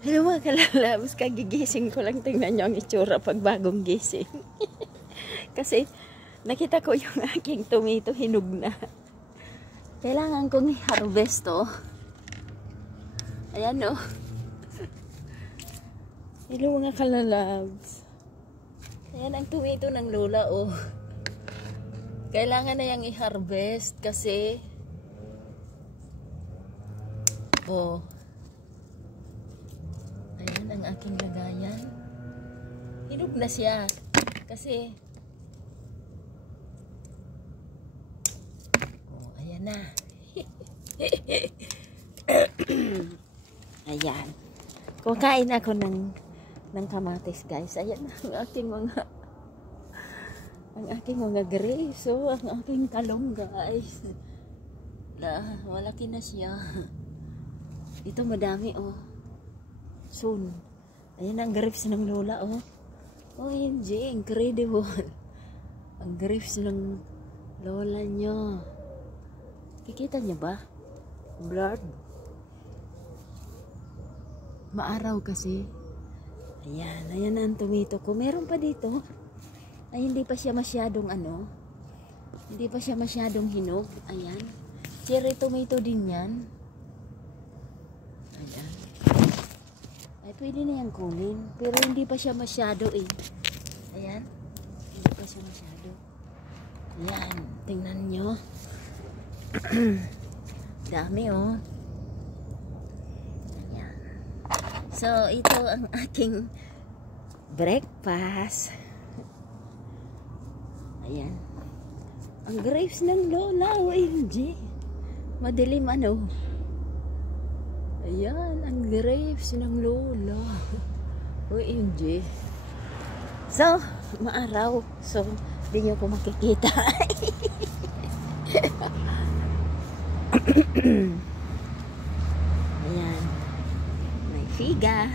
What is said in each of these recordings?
Hello mga kalalabs, kagigising ko lang, tingnan nyo ang itsura pag bagong gising. Kasi nakita ko yung aking tomato hinog na. Kailangan kong i-harvest to. Ayan o. Hello mga kalalabs. Ayan ang tomato ng lola o. Kailangan na yung i-harvest kasi ayan ang aking lagayan. Hinog na siya. Kasi ayan na. Ayan. Kumakain ako ng kamatis, guys. Ayan ang aking mga grapes. So, ang aking talong, guys. Malaki na siya. Ito madami, oh. Soon. Ayan ang grapes ng lola, oh. OMG, incredible. Ang grapes ng lola nyo. Kikita niyo ba? Blurred. Maaraw kasi. Ayan, ayan ang tomato ko. Meron pa dito. Ay, hindi pa siya masyadong hindi pa siya masyadong hinog. Ayan. Cherry tomato din yan. Ayan. Ay, pwede na yan kunin. Pero hindi pa siya masyado eh. Ayan. Hindi pa siya masyado. Ayan. Tingnan nyo. Dami oh. Ayan. So, ito ang aking breakfast. Ayan. Ang grapes ng lola. OMG. Madilim ano. Ayan, ang grapes ng lola. OMG. So, maaraw. So, hindi nyo ko makikita. Ayan. May figa.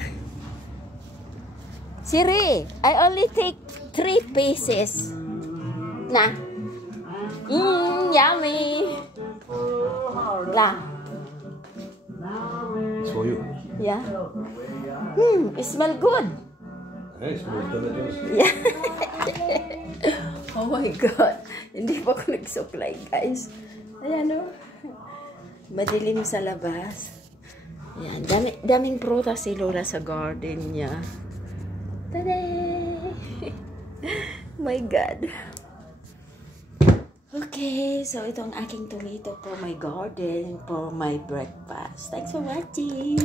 Siri, I only take 3 pieces. Nah. Yummy. Lah. Soju. Yeah. It smell good. Hey, smooth tomatoes. Yeah. Oh my God. Hindi pa ako nagsuklay, guys. Ayan o. Madilim sa labas. Ayan. Daming prutas si Lola sa garden niya. Tada! My God. Okay, so ito ang aking tomato for my garden, for my breakfast. Thanks for watching.